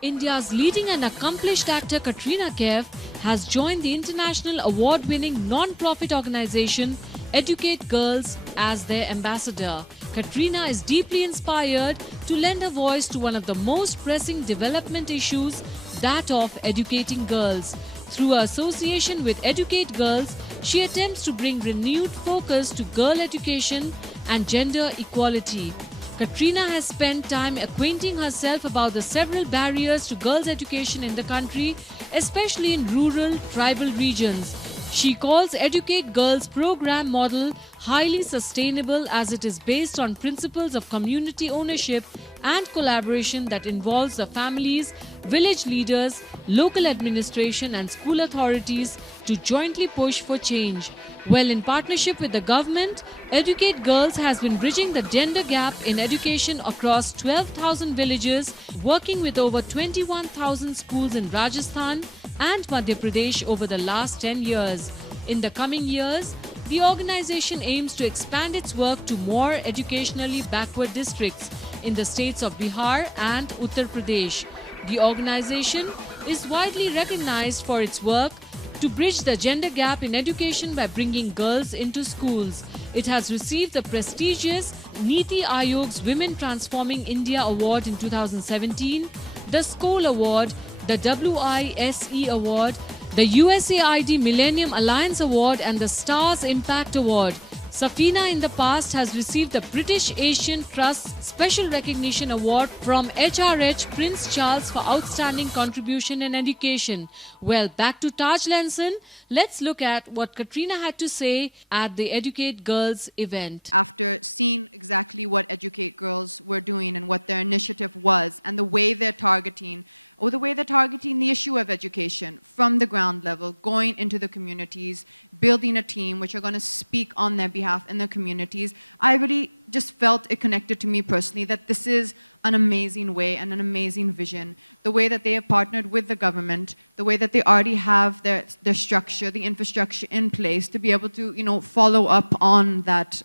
India's leading and accomplished actor Katrina Kaif has joined the international award-winning non-profit organization Educate Girls as their ambassador. Katrina is deeply inspired to lend a voice to one of the most pressing development issues, that of educating girls. Through her association with Educate Girls, she attempts to bring renewed focus to girl education and gender equality. Katrina has spent time acquainting herself about the several barriers to girls' education in the country, especially in rural, tribal regions. She calls Educate Girls program model highly sustainable as it is based on principles of community ownership and collaboration that involves the families, village leaders, local administration and school authorities to jointly push for change. Well, in partnership with the government, Educate Girls has been bridging the gender gap in education across 12,000 villages, working with over 21,000 schools in Rajasthan and Madhya Pradesh over the last 10 years. In the coming years, the organization aims to expand its work to more educationally backward districts in the states of Bihar and Uttar Pradesh. The organization is widely recognized for its work to bridge the gender gap in education by bringing girls into schools. It has received the prestigious Niti Aayog's Women Transforming India Award in 2017, the SCOLE Award, the WISE Award, the USAID Millennium Alliance Award and the Stars Impact Award. Safina in the past has received the British Asian Trust Special Recognition Award from HRH Prince Charles for outstanding contribution in education. Well, back to Taj Lenson, let's look at what Katrina had to say at the Educate Girls event. After seeing exactly what Educate Girls were doing and what their initiative was and the way they're targeting the issue of education from the ground level, going into the communities, building a team which are going to speak on their behalf in the communities, I really just felt it connected to me personally that this is an amazing way and an amazing vision. The way that they have partnered with the government, the way that they already have their structure, the infrastructure in place to be able to, follow up on that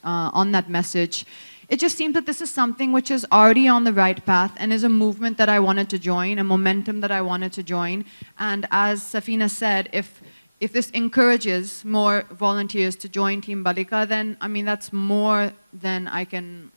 message. It just seems that this is something which is already on the right path and is a movement that I wanted to join, a momentum that I wanted to join. And as Safina said, if this encourages more volunteers to join Team Balika, then, I mean, that's more than I could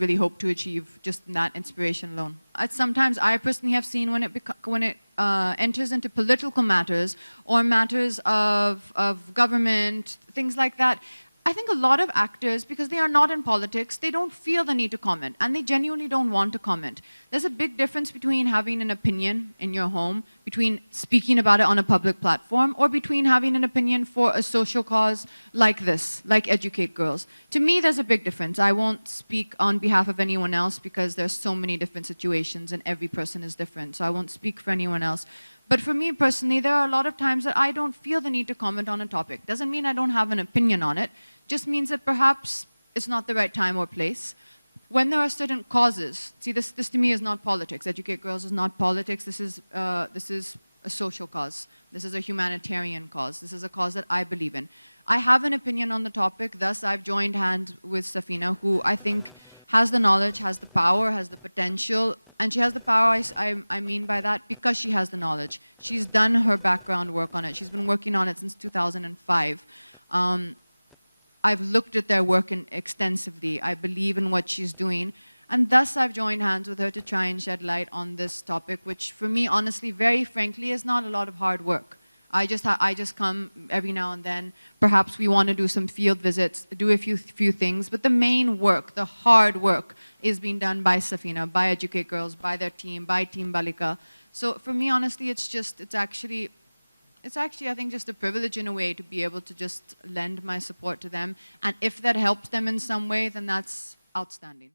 really hope to achieve just in that inspiration alone. Sometimes I personally have seen when it enters into political matters or matters of government, things like that, I think a lot of actors, because they are not in politics, they don't feel the need to comment, and they genuinely don't want to comment. There's a big difference between having an opinion in your home, between speaking about it on a public platform, or between having an opinion for a social cause like this, like Educate Girls. To me, there's a big difference. I won't speak on behalf of anyone else because there's so many different situations and every person is different, so I won't speak for anyone else. But for me personally, there are a lot of times that I don't feel the need to comment on a topic. Doesn't mean I don't have an opinion on it, just means that perhaps it's not the right time or place. When there are certain causes, see, this to me is not politics. Educate Girls is not politics. This is a social cause. This is a humanitarian cause. This is a cause that I believe in. I have an opinion on the topic, thus I've joined hands with Safina, who I think has the knowledge, has the power, has the potential, and she has the power, I mean by that, because she has the knowledge. She's done her background work on it. She's been working on it since 2005. I've looked at their work extensively. I believe in what she's doing. And thus I've joined hands with her to try and shed light on this topic, which for me, honestly, very frankly, is not a lot of hard work. I just come every now and then. Perhaps we want to do some field visits, do a few things, but the main work, the hard work, is being done by Safina, by Educate Girls, by their team, by Team Balika. So for me, honestly, it's actually, I think, just a privilege in a way to be able to just lend my support to them. And if that helps them in some way, then that's outstanding.